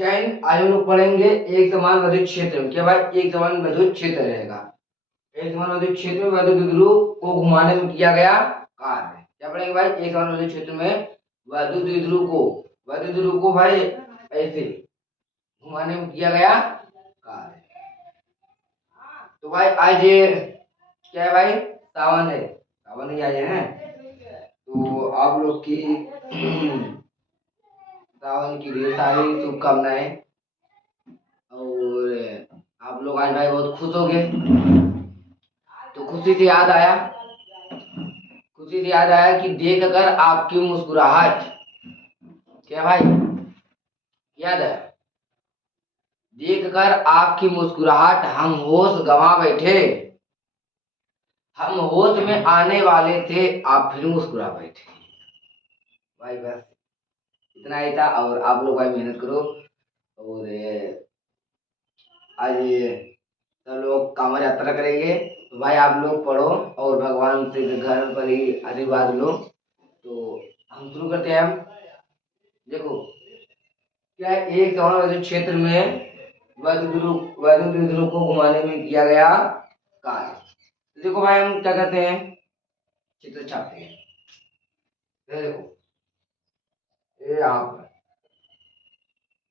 चैन आज हम लोग पढ़ेंगे एक समान विद्युत क्षेत्र में। क्या भाई? एक समान विद्युत क्षेत्र रहेगा। एक समान विद्युत क्षेत्र में वैद्युत द्विध्रुव को घुमाने में किया गया कार्य। क्या पढ़ेंगे भाई? एक समान विद्युत क्षेत्र में वैद्युत द्विध्रुव को भाई ऐसे घुमाने में किया गया कार्य। तो भाई आज क्या है भाई? सावन ही आज है। तो आप लोग की सावन की ढेर सारी शुभकामनाएं। और आप लोग आज भाई बहुत खुश हो गए। तो खुशी से याद आया कि देख कर आपकी मुस्कुराहट। क्या भाई? याद है? देख कर आपकी मुस्कुराहट हम होश गंवा बैठे। हम होश में आने वाले थे, आप फिर मुस्कुरा बैठे। भाई बस इतना ही था। और आप लोग भाई मेहनत करो। और आज सब लोग कांवड़ यात्रा करेंगे। तो भाई आप लोग पढ़ो और भगवान से घर पर ही आशीर्वाद लो। तो हम शुरू करते हैं। हम देखो क्या है? एक समान विद्युत क्षेत्र में वैद्युत द्विध्रुव को घुमाने में किया गया कार्य। तो देखो भाई हम क्या करते हैं? चित्र छापते हैं। ये देखो ये यहाँ पर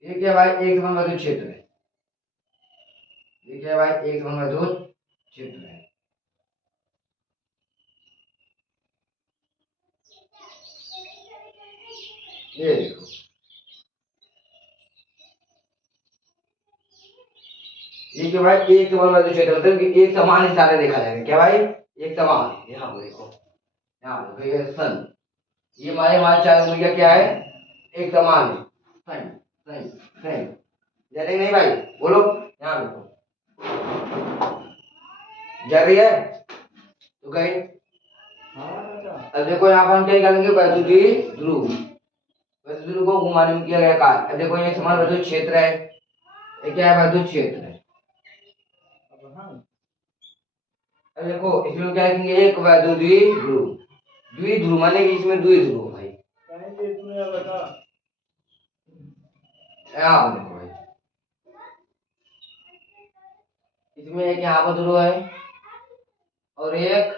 ये क्या भाई? एक समान विद्युत क्षेत्र है। ये क्या है भाई? एक समान विद्युत क्षेत्र है। ये देखो ये क्या भाई? एक समान विद्युत क्षेत्र मतलब कि एक समान इशारे देखा जाएगा। क्या भाई? एक समान। यहाँ पर देखो, यहाँ देखो ये सन। ये हमारे चार मूल्य क्या है? एक समान है। सन सन सन जरे नहीं भाई? बोलो। यहाँ देखो जा रही है तो कहीं। अब देखो यहाँ पर हम क्या निकालेंगे? वैद्युत ध्रुव को घुमाने में किया गया कार्य। अब देखो ये समान विद्युत क्षेत्र है। ये क्या है? विद्युत क्षेत्र है। अब देखो इसमें क्या लिखेंगे? एक वैद्युत द्विध्रुव माने कि इसमें द्विध्रुव भाई। यहाँ पर देखो भाई इसमें एक यहाँ पर ध्रुव है और एक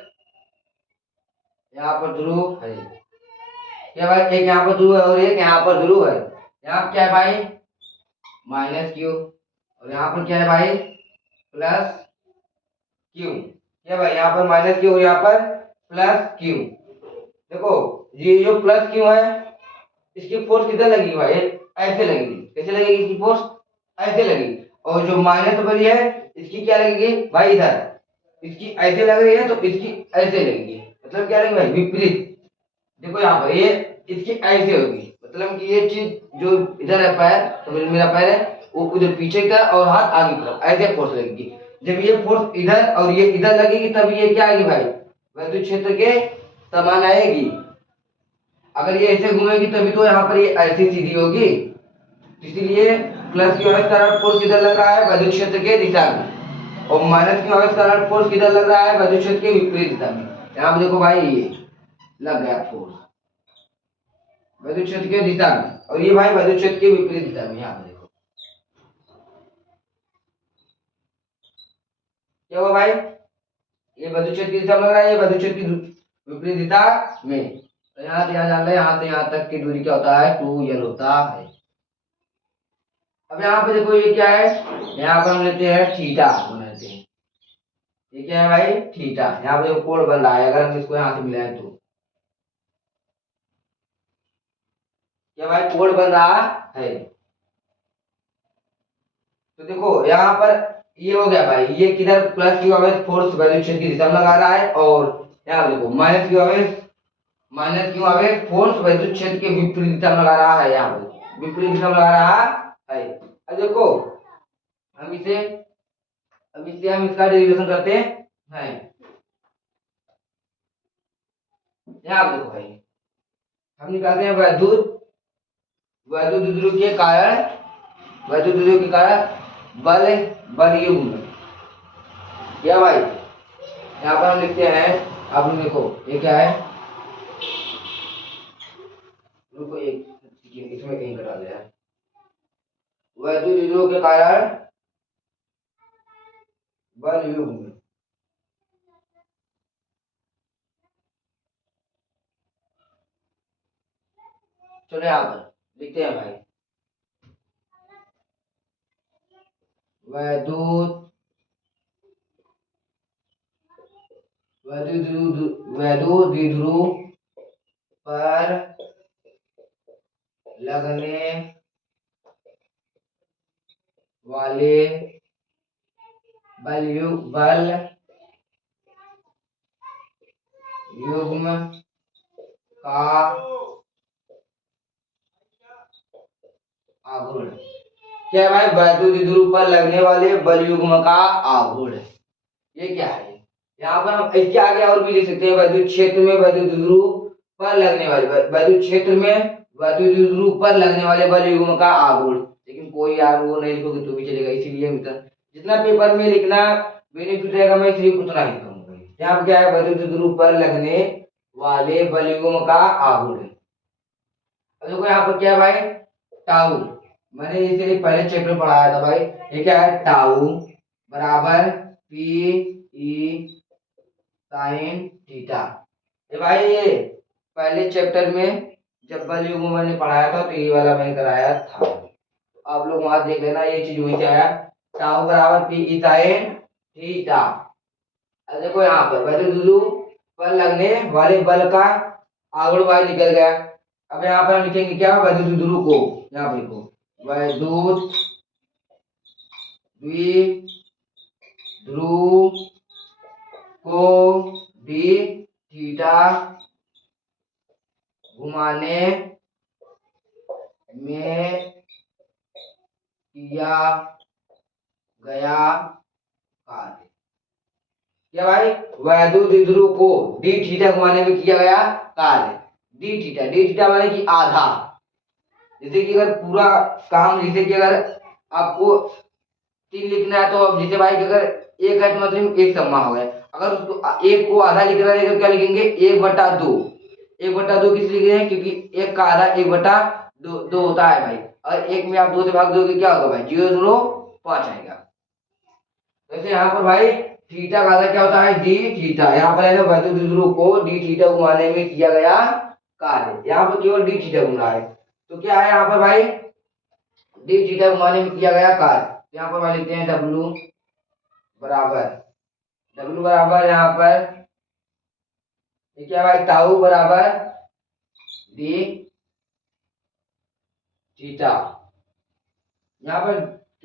यहाँ पर ध्रुव है। क्या भाई? एक यहाँ पर ध्रुव है और एक यहाँ पर ध्रुव है। यहाँ क्या है भाई? Minus Q. और यहाँ पर क्या है भाई? Plus Q. क्या भाई? यहाँ पर माइनस क्यू और यहाँ पर प्लस क्यू। देखो ये जो प्लस क्यू है इसकी फोर्स किधर लगेगी भाई? ऐसे लगेगी। कैसे लगेगी इसकी फोर्स? ऐसे लगेगी। और जो माइनस वाली है इसकी क्या लगेगी भाई? इधर। इसकी ऐसे लग रही है तो इसकी ऐसे लगेगी। मतलब क्या लगेगी भाई? विपरीत। देखो यहाँ पर ये इसकी ऐसे होगी। मतलब कि ये चीज जो इधर है पैर, तो मेरा पैर है वो उधर पीछे का और हाथ आगे की तरफ ऐसे फोर्स लगेगी। जब ये फोर्स इधर और ये इधर लगेगी तब ये क्या आएगी भाई? विद्युत क्षेत्र के समान आएगी। अगर ये ऐसे घूमेगी तभी तो यहाँ पर ये ऐसी सीधी होगी। इसीलिए प्लस की वजह कारण फोर्स किधर लग रहा है? विद्युत क्षेत्र के दिशा में। और माइनस की वजह कारण फोर्स किधर लग रहा है? विद्युत क्षेत्र के विपरीत दिशा में। यहाँ पे देखो भाई ये लग गया फोर्स विद्युत क्षेत्र के दिशा में। और ये भाई विद्युत क्षेत्र के विपरीत दिशा में। यहाँ पे देखो क्या हुआ भाई? ये विद्युत क्षेत्र की दिशा में लग रहा है, ये विद्युत क्षेत्र की विपरीत दिशा में। तो यहाँ से यहाँ जान ले, यहाँ से यहाँ तक की दूरी क्या होता है? 2l होता है। अब यहाँ पे देखो ये क्या है? यहाँ पर हम लेते हैं थीटा बनाते हैं। ये क्या है भाई? थीटा। यहाँ पे देखो कोण बन रहा है। अगर हम इसको यहाँ से मिलाएं तो क्या भाई? कोण बन रहा है। तो देखो यहाँ पर ये हो गया भाई। ये किधर? प्लस की आवेश फोर्स विद्युत क्षेत्र की दिशा में लगा रहा है। और यहाँ देखो माइनस की आवेश फोर्स विद्युत क्षेत्र के विपरीत दिशा में लगा रहा है। यहाँ पे विपरीत दिशा में लगा रहा है। अब देखो हम इसे हम इसका डेरिवेशन करते हैं। यहाँ देखो भाई हम निकालते हैं वैद्युत द्विध्रुव के कारण बल बल युग्म। क्या भाई? यहाँ पर हम लिखते हैं। अब देखो ये क्या है? रुको एक इसमें कहीं कटा दिया है। वैद्युत विद्रोह के कारण बल युग्म। चलो यहाँ पर लिखते हैं भाई, वैद्युत वैद्युत द्विध्रुव पर लगने वाले बल युग्म का आघूर्ण। क्या है भाई? वैद्युत द्विध्रुव पर लगने वाले बल युग्म का आघूर्ण। ये क्या है? यहाँ पर हम इसके आगे और भी लिख सकते हैं, वैद्युत क्षेत्र में वैद्युत द्विध्रुव पर लगने वाले वैद्युत क्षेत्र में वैद्युत द्विध्रुव पर लगने वाले बल युग्म का आघूर्ण। लेकिन कोई यार वो नहीं लिखोगे तो भी चलेगा, इसीलिए मित्र जितना पेपर में लिखना बेनिफिट रहेगा मैं इसलिए उतना ही कहूंगा। यहाँ पर क्या है? वैद्युत द्विध्रुव पर लगने वाले बल युग्म का आघूर्ण। अब देखो यहाँ पर क्या है भाई? टाउ। मैंने इसे पहले चैप्टर पढ़ाया था भाई। ये क्या है? टाउ बराबर पी ई साइन थीटा। ये भाई ये पहले चैप्टर में जब बल युग्म मैंने पढ़ाया था तो ये वाला मैंने कराया था, आप लोग वहां देख लेना, ये चीज वही से आया। टाउ बराबर पी ई साइन थीटा। अब देखो यहाँ पर वैद्युत द्विध्रुव पर लगने वाले बल का आघूर्ण भाई निकल गया। अब यहाँ पर हम लिखेंगे क्या? वैद्युत द्विध्रुव को, यहाँ पर लिखो वैद्युत द्विध्रुव को डी थीटा घुमाने में किया गया कार्य। क्या भाई? वैद्युत द्विध्रुव को डी थीटा घुमाने में किया गया कार्य। डी थीटा माने कि आधा। जैसे कि अगर पूरा काम, जैसे कि अगर आपको 3 लिखना है तो अब जैसे भाई कि अगर एक है तो मतलब एक सम्मा हो गया। अगर उसको एक को आधा लिखना है तो क्या लिखेंगे? 1/2। 1/2 किस लिखे हैं? क्योंकि एक का आधा 1/2 होता है भाई। और एक में आप 2 से भाग दोगे क्या होगा भाई? 0.5 आएगा। वैसे यहाँ पर भाई थीटा का आधा क्या होता है? D theta. यहाँ पर है ना वैद्युत द्विध्रुव को डी थीटा घुमाने में किया गया कार्य। यहाँ पर केवल डी थीटा घूम रहा है तो क्या है यहाँ पर भाई? डी थीटा घुमाने में किया गया कार्य। यहाँ पर भाई लिखते हैं बराबर यहाँ पर क्या भाई? टाउ बराबर डी थीटा। यहाँ पर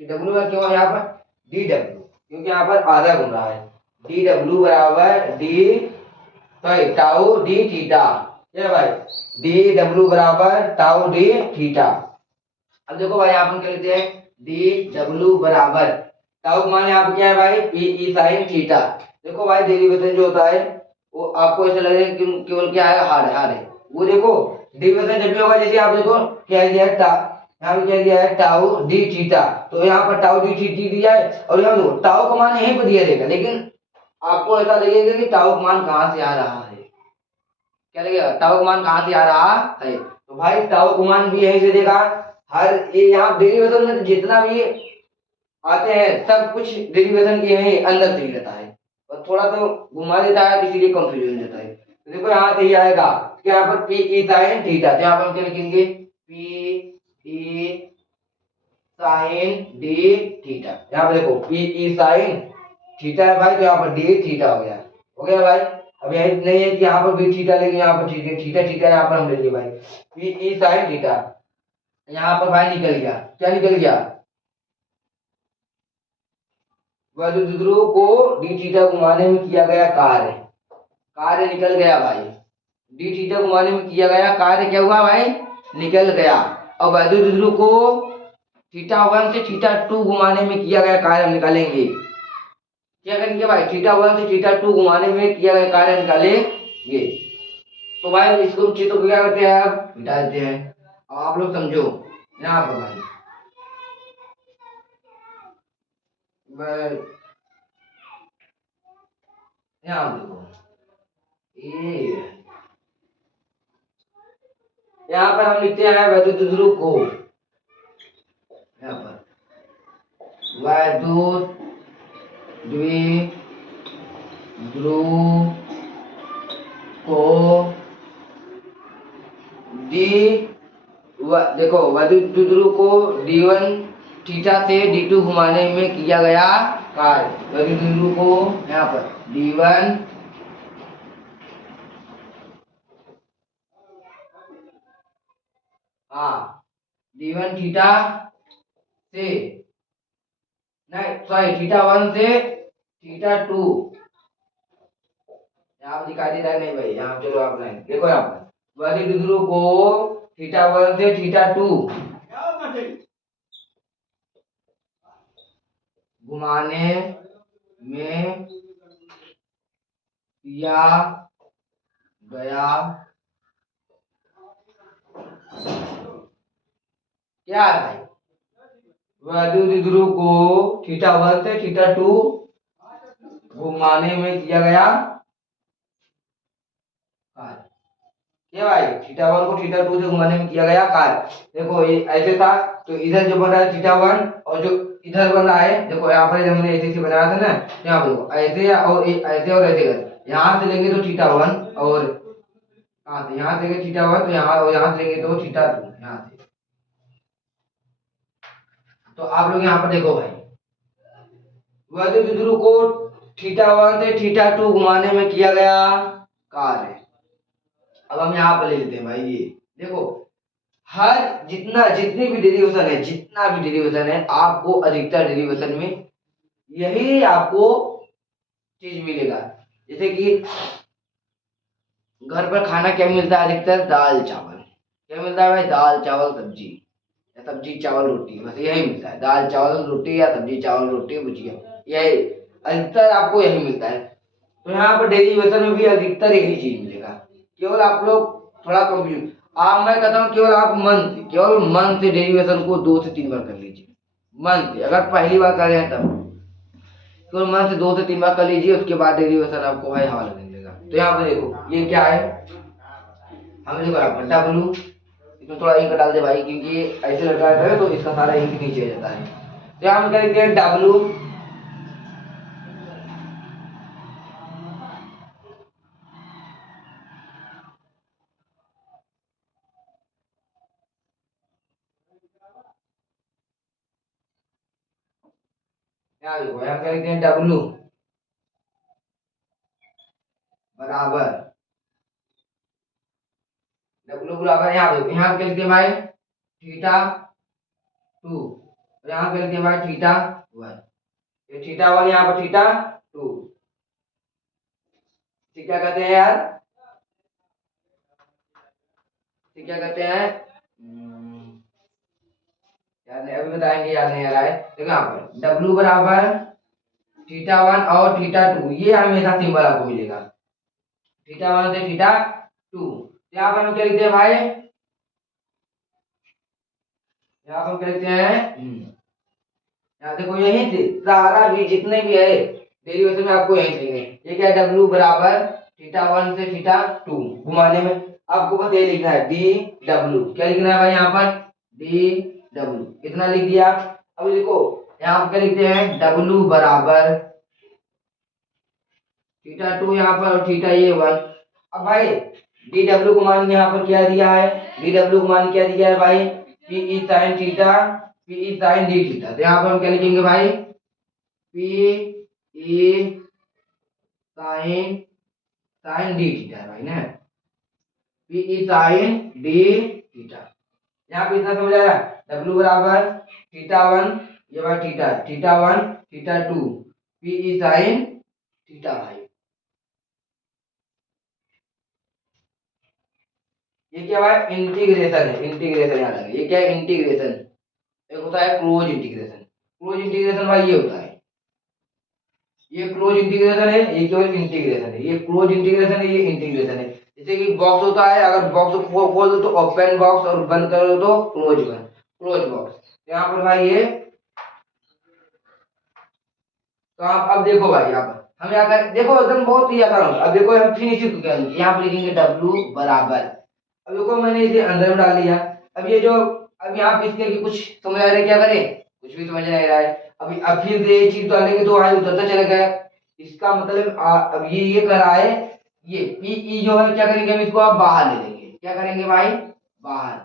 डब्ल्यू का क्यों है? यहाँ पर डी डब्ल्यू, क्योंकि यहाँ पर आधा घूम रहा है। डी डब्ल्यू बराबर D sorry tau D theta. क्या भाई? डी डब्ल्यू बराबर टाउ डी थीटा। अब देखो भाई यहाँ पर क्या लेते हैं? डी डब्ल्यू बराबर टाउ मान यहाँ पर क्या है भाई? P E sine theta. देखो भाई डेरिवेशन जो होता है वो आपको ऐसा लगेगा कि केवल क्या है? हार है। वो देखो डेरिवेशन जब भी होगा, जैसे आप देखो क्या दिया है? यहाँ पे क्या दिया है? Tau D theta. तो यहाँ पर टाउ डी थीटा दिया है और यहाँ देखो टाउ का मान यहीं पर दिया रहेगा, लेकिन आपको ऐसा लगेगा कि टाउ का मान कहाँ से आ रहा है। क्या लगेगा? टाउ का मान कहाँ से आ रहा है? तो भाई टाउ का मान भी यहीं से देगा। हर ये यहाँ डेरिवेशन में जितना भी आते हैं सब कुछ डेरिवेशन के यहीं अंदर से ही रहता है, और थोड़ा तो घुमा देता है तो इसीलिए कंफ्यूजन रहता है। तो देखो यहाँ से ही आएगा कि यहाँ पर पी ई साइन थीटा, तो यहाँ पर हम क्या लिखेंगे? P E sine d theta. यहाँ पे देखो पी ई साइन थीटा है भाई, तो यहाँ पर डी थीटा हो गया भाई। अब यही नहीं है कि यहाँ पर भी थीटा लेंगे, यहाँ पर थीटा थीटा थीटा यहाँ पर हम ले लिए भाई पी ई साइन थीटा। यहाँ पर भाई निकल गया, क्या निकल गया? वैद्युत द्विध्रुव को डी थीटा घुमाने में किया गया कार्य निकल गया भाई। डी थीटा घुमाने में किया गया कार्य क्या हुआ भाई? निकल गया। और वैद्युत द्विध्रुव को थीटा 1 से थीटा 2 घुमाने में किया गया कार्य हम निकालेंगे। क्या करेंगे भाई? थीटा 1 से थीटा 2 घुमाने में किया गया कार्य निकालेंगे। तो भाई इसको चित्र को क्या करते हैं? आप मिटा देते हैं। अब आप लोग समझो यहाँ पर भाई यहाँ देखो ये यहाँ पर हम लिखते हैं वैद्युत द्विध्रुव को, यहाँ पर वैद्युत द्विध्रुव को देखो वैद्युत द्विध्रुव को D1 थीटा से D2 घुमाने में किया गया कार्य। वैद्युत द्विध्रुव को यहाँ पर D1 D1 थीटा से नहीं सॉरी θ1 से θ2 यहाँ पर दिखाई दे रहा है नहीं भाई, यहाँ चलो आप लाइन देखो यहाँ पर वैद्युत द्विध्रुव को θ1 से θ2 घुमाने में किया गया क्या है भाई? वैद्युत द्विध्रुव को θ1 से θ2 घुमाने में किया गया कार्य। क्या भाई? θ1 को θ2 से घुमाने में किया गया कार्य। देखो ये ऐसे था तो इधर जो बन रहा है θ1 और जो इधर बन रहा है देखो यहाँ पर हमने ऐसे बनाया था ना, यहाँ पर देखो ऐसे और ऐसे और ऐसे कर, यहाँ से लेंगे तो θ1 और कहाँ से यहाँ से लेंगे θ1 तो यहाँ और यहाँ से लेंगे तो θ2 यहाँ से। तो आप लोग यहाँ पर देखो भाई वैद्युत द्विध्रुव को θ1 से θ2 घुमाने में किया गया कार्य। अब हम यहाँ पर ले लेते हैं भाई, ये देखो हर जितनी भी डेरिवेशन है आपको अधिकतर डेरिवेशन में यही आपको चीज मिलेगा। जैसे कि घर पर खाना क्या मिलता है अधिकतर? दाल चावल। क्या मिलता है भाई? दाल चावल सब्जी या सब्जी चावल रोटी, बस यही मिलता है। दाल चावल रोटी या सब्जी चावल रोटी भुजिया, यही अधिकतर आपको यही मिलता है। तो यहाँ पर डेरिवेशन में भी अधिकतर यही चीज मिलेगा। केवल आप लोग थोड़ा कंफ्यूज, मैं कहता हूँ केवल मन से डेरिवेशन को 2 से 3 बार कर लीजिए। मन से अगर पहली बार कर रहे हैं तब केवल मन से 2 से 3 बार कर लीजिए, उसके बाद डेरिवेशन आपको भाई हवा लगने लगेगा। तो यहाँ पे देखो ये क्या है, हमें देखो यहाँ पर W, इसमें थोड़ा इंक डाल दे भाई क्योंकि ऐसे लगा है तो इसका सारा इंक नीचे आ जाता है। तो यहाँ हम करेंगे W यहाँ देखो यहाँ क्या लिखते हैं W बराबर यहाँ देखो यहाँ क्या लिखते हैं भाई θ2, यहाँ क्या लिखते हैं भाई θ1, ये θ1 यहाँ पर θ2, ठीक क्या कहते हैं यार? ठीक क्या कहते हैं यार? नहीं अभी बताएंगे, याद नहीं आ रहा है। देखो यहाँ पर W बराबर θ1 और θ2, ये हमेशा सिंबल आपको मिलेगा θ1 से θ2। यहाँ पर हम क्या लिखते हैं भाई? यहाँ पर क्या लिखते हैं यहाँ देखो यही से सारा भी जितने भी है डेरिवेशन में आपको यही चाहिए। ये क्या है? W बराबर θ1 से θ2 घुमाने में आपको बस ये लिखना है DW। क्या लिखना है भाई? यहाँ पर DW इतना लिख दिया। अब देखो यहाँ पर क्या लिखते हैं? W बराबर θ2 यहाँ पर और θ1। अब भाई DW को मान यहाँ पर क्या दिया है? DW को मान क्या दिया है भाई? PE sin theta PE sin d theta. तो यहाँ पर हम क्या लिखेंगे भाई? PE sin d थीटा है भाई ना, PE sin d थीटा। यहाँ पे इतना समझ आया? W बराबर θ1 ये भाई θ1 θ2 PE sin थीटा भाई। ये क्या भाई? इंटीग्रेशन है, इंटीग्रेशन याद रखिए। ये क्या है? इंटीग्रेशन। एक होता है क्लोज इंटीग्रेशन। क्लोज इंटीग्रेशन भाई ये होता है, ये क्लोज इंटीग्रेशन है, ये केवल इंटीग्रेशन है। ये क्लोज इंटीग्रेशन है, ये इंटीग्रेशन है। जैसे कि बॉक्स होता है, अगर बॉक्स को खोल दो तो ओपन बॉक्स और बंद कर दो तो क्लोज बॉक्स। यहाँ पर भाई ये तो आप अब देखो भाई यहाँ पर हम यहाँ कर देखो एकदम बहुत ही आसान होगा। अब देखो हम फिनिश को क्या लिखेंगे? यहाँ पर लिखेंगे W बराबर, अब देखो मैंने इसे अंदर में डाल दिया। अब ये जो अब यहाँ पे इसके कुछ समझ आ रहा है, क्या करें? कुछ भी समझ नहीं आ रहा है। अब फिर से ये चीज डालेंगे तो भाई उधर चले गया। इसका मतलब अब ये कर रहा है, ये पीई जो है क्या करेंगे हम इसको अब बाहर ले लेंगे। क्या करेंगे भाई, बाहर।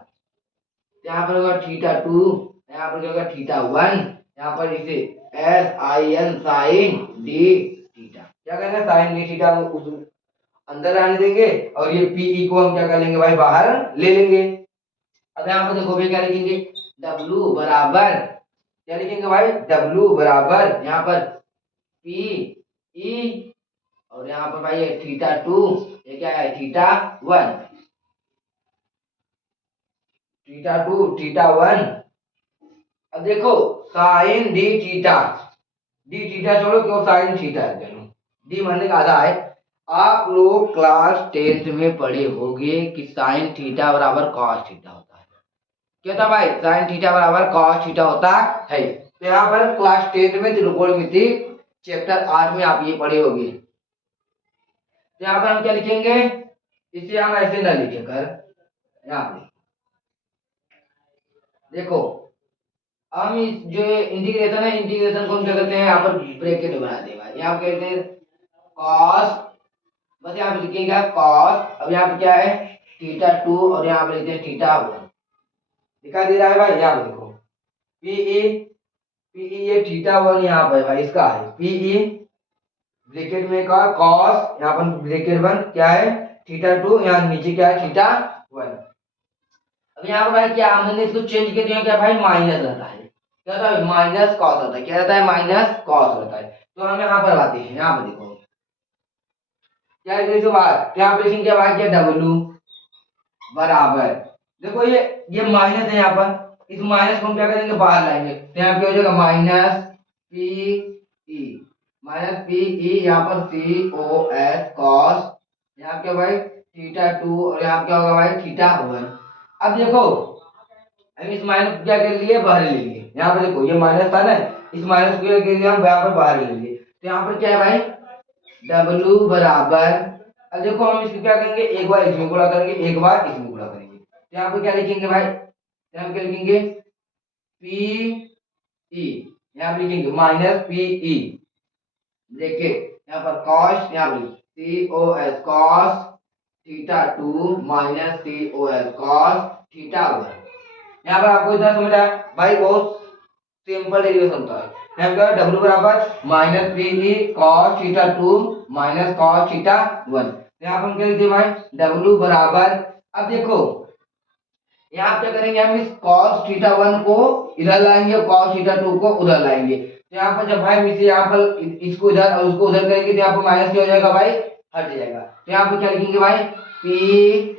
यहाँ पर होगा थीटा टू, यहाँ पर होगा थीटा वन, यहाँ पर इसे S I N sine d theta, क्या करेंगे साइन डी थीटा को उस अंदर आने देंगे और ये पीई को हम क्या कर लेंगे भाई बाहर ले लेंगे। अब यहाँ पर देखो भाई क्या लिखेंगे, W बराबर क्या लिखेंगे भाई, W बराबर यहाँ पर पी ई और यहाँ पर भाई थीटा टू, ये क्या है theta one, theta two theta one. अब देखो sine d theta, d theta छोड़ो क्यों साइन थीटा है, चलो डी मानने का आधा है। आप लोग क्लास 10th में पढ़े होंगे कि साइन थीटा बराबर कॉस थीटा होता है। क्या था भाई, साइन थीटा बराबर कॉस थीटा होता है। तो यहाँ पर क्लास 10th में त्रिकोणमिति चैप्टर 8 में आप ये पढ़े होंगे। तो यहाँ पर हम क्या लिखेंगे, इसे हम ऐसे ना लिखे कर, यहाँ पे देखो हम इस जो इंटीग्रेशन है, इंटीग्रेशन को हम क्या करते हैं यहाँ पर ब्रैकेट बना देगा, यहाँ पे कहते हैं कॉस, बस यहाँ पे लिखिएगा कॉस। अब यहाँ पे क्या है थीटा टू और यहाँ पे लिखते हैं थीटा वन, दिखाई दे रहा है भाई। यहाँ पे देखो पीई, पीई ये थीटा वन यहाँ पे भाई इसका है पीई ब्रैकेट में का कॉस, यहाँ पर ब्रैकेट वन क्या है थीटा टू, यहाँ नीचे क्या है थीटा वन। अब यहाँ पर भाई क्या हमने इसको चेंज कर दिया, क्या भाई माइनस रहता है, क्या रहता है माइनस कॉस रहता है, क्या रहता है माइनस कॉस रहता है। तो हम यहाँ पर आते हैं, यहाँ पर देखो क्या है इसके बाद यहाँ पर लिखेंगे भाई क्या डब्ल्यू बराबर, देखो ये माइनस है यहाँ पर, इस माइनस को हम क्या करेंगे बाहर लाएंगे, तो यहाँ पे हो जाएगा minus P E, minus P E, यहाँ पर सी ओ एस कॉस, यहाँ क्या भाई थीटा टू और यहाँ क्या होगा भाई थीटा वन। अब देखो हम इस माइनस को क्या कर लिए बाहर ले लेंगे, यहाँ पर देखो ये माइनस था ना, इस माइनस को क्या कर लिए हम यहाँ पर बाहर ले लेंगे। तो यहाँ पर क्या है भाई W बराबर, अब देखो हम इसको क्या करेंगे एक बार इसमें गुणा करेंगे एक बार इसमें गुणा करेंगे। तो यहाँ पे क्या लिखेंगे भाई, यहाँ पे क्या लिखेंगे पी ई, यहाँ पे लिखेंगे माइनस पी ई देखिए यहाँ पर कॉस, यहाँ पर C O S cos theta two minus C O S cos theta one. यहाँ पर आपको इतना समझ आया भाई, बहुत सिंपल डेरिवेशन होता है। यहाँ पर W बराबर minus P E cos theta two minus cos theta one. यहाँ पर हम क्या लिखते हैं भाई W बराबर, अब देखो यहाँ क्या करेंगे हम इस cos थीटा वन को इधर लाएंगे और cos थीटा टू को उधर लाएंगे। तो यहाँ पर जब भाई हम इसे यहाँ पर इसको इधर और उसको उधर करेंगे तो यहाँ पर माइनस क्या हो जाएगा भाई हट जाएगा। तो यहाँ पर क्या लिखेंगे भाई पी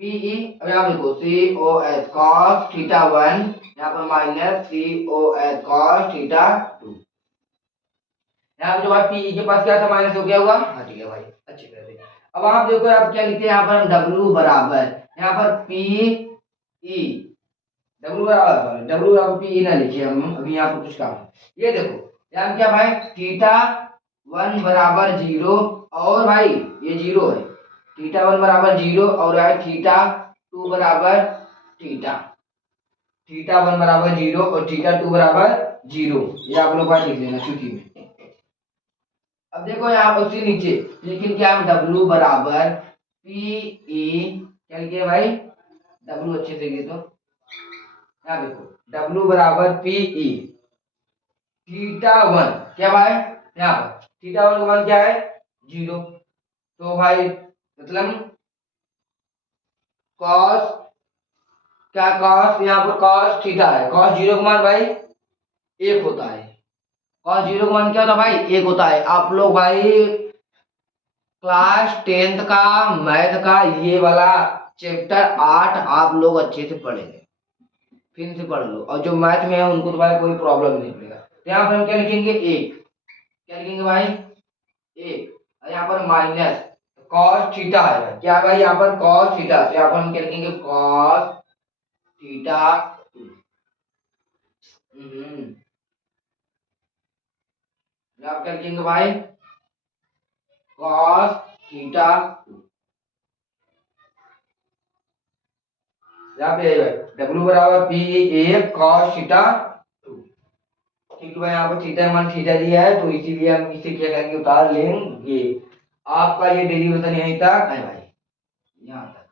ई, अब यहाँ देखो C O S cos theta one, यहाँ पर minus C O S cos theta two. यहाँ पर जो भाई पी के पास क्या था माइनस हो गया हुआ हट गया भाई अच्छी तरह से। अब आप देखो आप क्या लिखते हैं यहाँ पर हम W बराबर, यहाँ पर पी ई, W बराबर पी ई ना लिखिए हम अभी यहाँ पर कुछ काम है। ये देखो यहाँ क्या भाई थीटा वन बराबर जीरो और भाई ये जीरो है, थीटा वन बराबर जीरो और है थीटा टू बराबर थीटा, थीटा वन बराबर जीरो और थीटा टू बराबर जीरो, ये आप लोग भाई लिख लेना सूची में। अब देखो यहाँ पर उसके नीचे लेकिन क्या है W बराबर पी ई, क्या लिखे भाई W अच्छे से लिखे तो यहाँ देखो W बराबर पी ई थीटा वन, क्या भाई यहाँ पर थीटा वन का मान क्या है जीरो। तो भाई मतलब कॉस, क्या कॉस यहाँ पर कॉस थीटा है, कॉस जीरो का मान भाई एक होता है, कॉस जीरो का मान क्या होता है भाई एक होता है। आप लोग भाई क्लास 10th का मैथ का ये वाला चैप्टर 8 आप लोग अच्छे से पढ़ेंगे, फिर से पढ़ लो और जो मैथ में है उनको तो भाई कोई प्रॉब्लम नहीं पड़ेगा। तो यहाँ पर हम क्या लिखेंगे एक, क्या लिखेंगे भाई एक, और यहाँ पर माइनस कॉस थीटा है, क्या भाई यहाँ पर कॉस थीटा, तो यहाँ पर हम क्या लिखेंगे कॉस थीटा आप क्या लिखेंगे भाई कॉस थीटा, यहाँ पे W बराबर पी एक कॉस थीटा टू। क्योंकि भाई यहाँ पर थीटा मान थीटा दिया है, तो इसीलिए हम इसे क्या करेंगे, उतार लेंगे। आपका ये डेरिवेशन यहीं तक है भाई, यहाँ तक।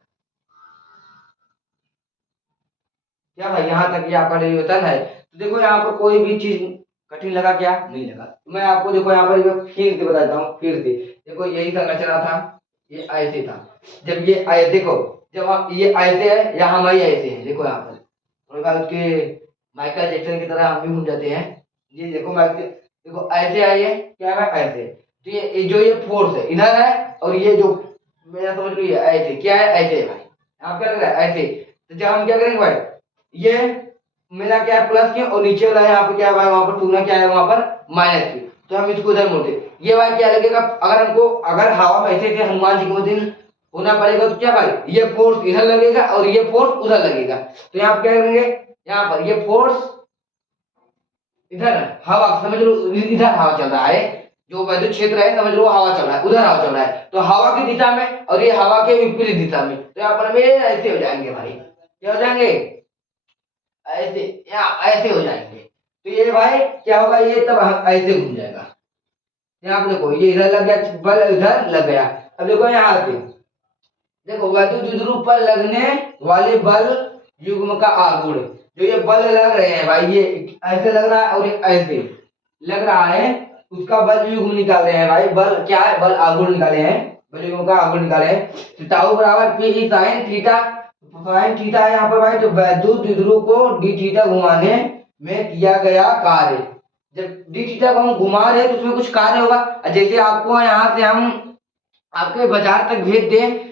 क्या भाई, यहाँ तक ये आपका डेरिवेशन है। तो देखो यहाँ पर कोई भी चीज कठिन लगा क्या, नहीं लगा। तो मैं आपको देखो यहाँ पर फिर से बताता हूँ, फिर से देखो यही संरचना था, ये ऐसे था। जब ये आए देखो, जब हम ये ऐसे है या हम ऐसे है, देखो यहाँ पर थोड़ी बार उसके माइकल जैक्सन की तरह हम भी घूम जाते हैं। ये देखो माइकल, देखो ऐसे आइए, क्या है ऐसे। तो ये जो ये फोर्स है इधर है, और ये जो मेरा समझ लो ये ऐसे, क्या है ऐसे है भाई, यहाँ क्या लग रहा है ऐसे। तो जब हम क्या करेंगे भाई, ये मेरा क्या है प्लस की, और नीचे वाला यहाँ पर क्या है भाई, वहां पर टूना क्या है वहां पर माइनस की। तो हम इसको इधर मोड़ते, ये भाई क्या लगेगा, अगर हमको अगर हवा में ऐसे थे हनुमान जी के दिन होना पड़ेगा, तो क्या भाई ये फोर्स इधर लगेगा और ये फोर्स उधर लगेगा। तो यहाँ पर क्या करेंगे, यहाँ पर ये फोर्स इधर हवा समझ लो, इधर हवा चल रहा है, जो वैद्युत क्षेत्र है समझ लो हवा चल रहा है, उधर हवा चल रहा है, तो हवा की दिशा में और ये हवा के विपरीत दिशा में। तो यहाँ पर हमें ऐसे हो जाएंगे भाई, क्या हो जाएंगे ऐसे, या ऐसे हो जाएंगे। तो ये भाई क्या होगा, ये तब ऐसे घूम जाएगा। यहाँ पे देखो ये इधर लग गया बल, इधर लग गया। अब देखो यहाँ पे देखो वैद्युत ध्रुव पर लगने वाले बल युग्म का आघूर्ण, जो ये बल लग रहे हैं भाई, ये ऐसे लग रहा है और एक ऐसे लग रहा है, उसका बल युग्म निकाल रहे हैं भाई। बल क्या है, बल आघूर्ण निकाले हैं, बल युग्म का आघूर्ण निकाले हैं। तो टाउ बराबर P E sine theta, sine theta है यहाँ पर भाई, तो वैद्युत ध्रुव को डी थीटा घुमाने में किया गया कार्य। जब डी थीटा को हम घुमा रहे हैं तो उसमें कुछ कार्य होगा। जैसे आपको यहाँ से हम आपके बाजार तक भेज दें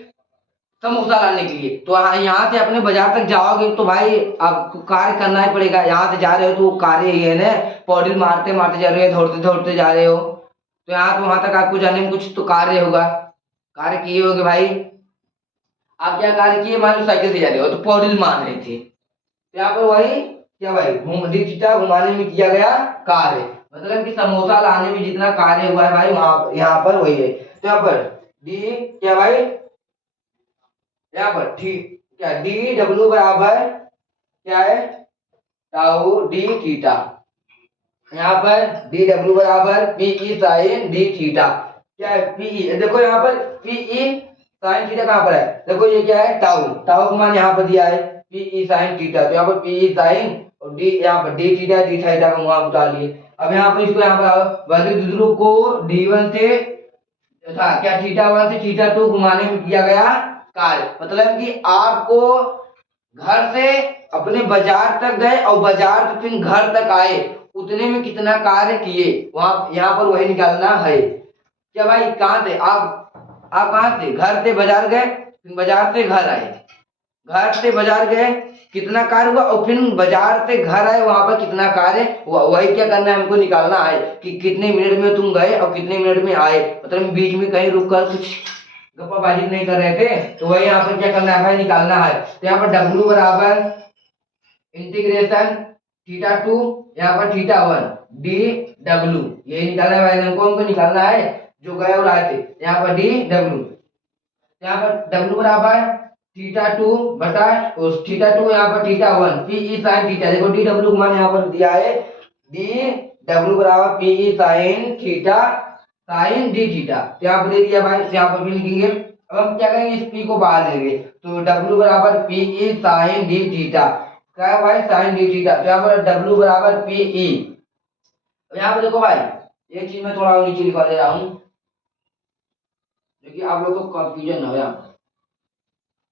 समोसा लाने के लिए, तो यहाँ से अपने बाजार तक जाओगे तो भाई आपको कार्य करना ही पड़ेगा। यहाँ से जा रहे हो तो कार्य ही है ना, पौड़ी मारते मारते जा रहे हो, दौड़ते दौड़ते जा रहे हो, तो यहाँ से वहां तक आपको जाने में कुछ तो कार्य होगा, कार्य किए होगे भाई। आप क्या कार्य किए, मान लो साइकिल से जा रहे हो तो पौड़ी मार रहे थे, तो यहाँ पर वही क्या भाई डी थीटा घुमाने में किया गया कार्य, मतलब कि समोसा लाने में जितना कार्य हुआ है भाई वहां यहाँ पर वही है। तो यहाँ पर डी क्या भाई, यहाँ पर ठीक क्या डी डब्ल्यू बराबर क्या है टाउ डी थीटा, यहाँ पर डी डब्ल्यू बराबर P E sine d theta, क्या है पी ई, देखो यहाँ पर पी ई साइन थीटा कहाँ पर है, देखो ये क्या है टाउ, टाउ का मान यहाँ पर दिया है पी ई साइन थीटा, तो यहाँ पर पी ई साइन और डी यहाँ पर डी थीटा डी थीटा का मान उतार लिए। अब यहाँ पर इसको यहाँ पर वैद्युत ध्रुव को D1 से था क्या थीटा 1 से थीटा 2 घुमाने में किया गया कार्य, मतलब कि आपको घर से अपने बाजार तक गए और बाजार से फिर घर तक आए, उतने में कितना कार्य किए, वहां यहाँ पर वही निकालना है। क्या भाई कहाँ से आप कहाँ से घर से बाजार गए, फिर बाजार से घर आए, घर से बाजार गए कितना कार्य हुआ, और फिर बाजार से घर आए वहां पर कितना कार्य हुआ, वही क्या करना है हमको निकालना है कि कितने मिनट में तुम गए और कितने मिनट में आए, मतलब बीच में कहीं रुक कर कुछ गप्पाबाजी नहीं कर रहे थे, तो वही यहाँ पर क्या करना है भाई निकालना है। तो यहाँ पर W बराबर इंटीग्रेशन थीटा 2 यहाँ पर थीटा 1 डी डब्ल्यू, यही निकालना है भाई, हमको निकालना है जो गए और आए थे, यहाँ पर डी डब्ल्यू, यहाँ पर W बराबर थीटा 2 बटा उस थीटा 2 यहाँ पर theta 1 P E sine theta, देखो डी डब्ल्यू मान यहाँ पर दिया है डी डब्ल्यू बराबर P E sine theta sine d theta, तो यहाँ पर दे दिया भाई, यहाँ पर भी लिखेंगे। अब हम क्या करेंगे, इस पी को बाहर लेंगे, तो W बराबर P E sine d theta, क्या है भाई साइन डी थीटा, तो यहाँ पर W बराबर पी ई। यहाँ पर देखो भाई एक चीज मैं थोड़ा नीचे लिखवा दे रहा हूँ क्योंकि आप लोग को कंफ्यूजन हो, यहाँ पर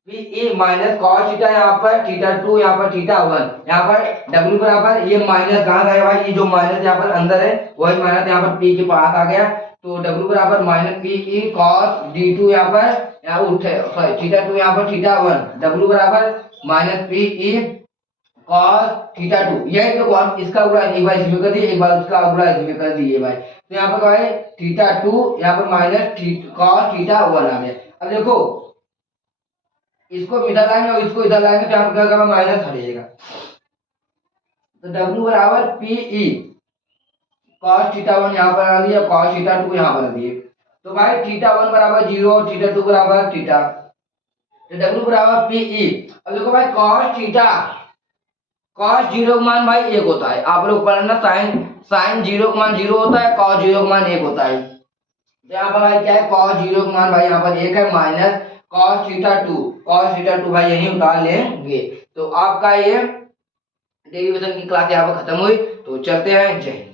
P A minus cos theta, यहाँ पर थीटा 2 यहाँ पर थीटा 1, यहाँ पर W बराबर ये माइनस कहाँ गया भाई, ये जो माइनस यहाँ पर अंदर है वही माइनस यहाँ पर P के पास आ गया, तो W बराबर minus P E cos D2 यहाँ पर यहाँ उठे सॉरी थीटा 2 यहाँ पर थीटा 1, W बराबर minus P E cos theta 2, यही तो हम इसका गुणा एक बार इसमें कर दिए, एक बार उसका गुणा इसमें कर दिए भाई, तो यहाँ पर क्या है थीटा 2 यहाँ पर माइनस कॉस थीटा 1 आ गया। अब देखो इसको इधर लाएंगे और इसको इधर लाएंगे तो यहाँ पर क्या होगा माइनस हट जाएगा, तो W बराबर पी ई कॉस थीटा 1 यहाँ पर आ दिया, कॉस थीटा 2 यहाँ पर दिए, तो भाई थीटा 1 बराबर 0 और थीटा 2 बराबर थीटा, तो W बराबर पी ई। अब देखो भाई कॉस थीटा कॉस 0 का मान भाई 1 होता है, आप लोग पढ़ना साइन साइन 0 का मान 0 होता है, कॉस 0 का मान 1 होता है। तो यहाँ पर भाई क्या है, कॉस 0 का मान भाई यहाँ पर 1 है, minus cos theta 2, cos theta 2 भाई यही उतार लेंगे। तो आपका ये डेरिवेशन की क्लास यहाँ पर खत्म हुई। तो चलते हैं, जय हिंद।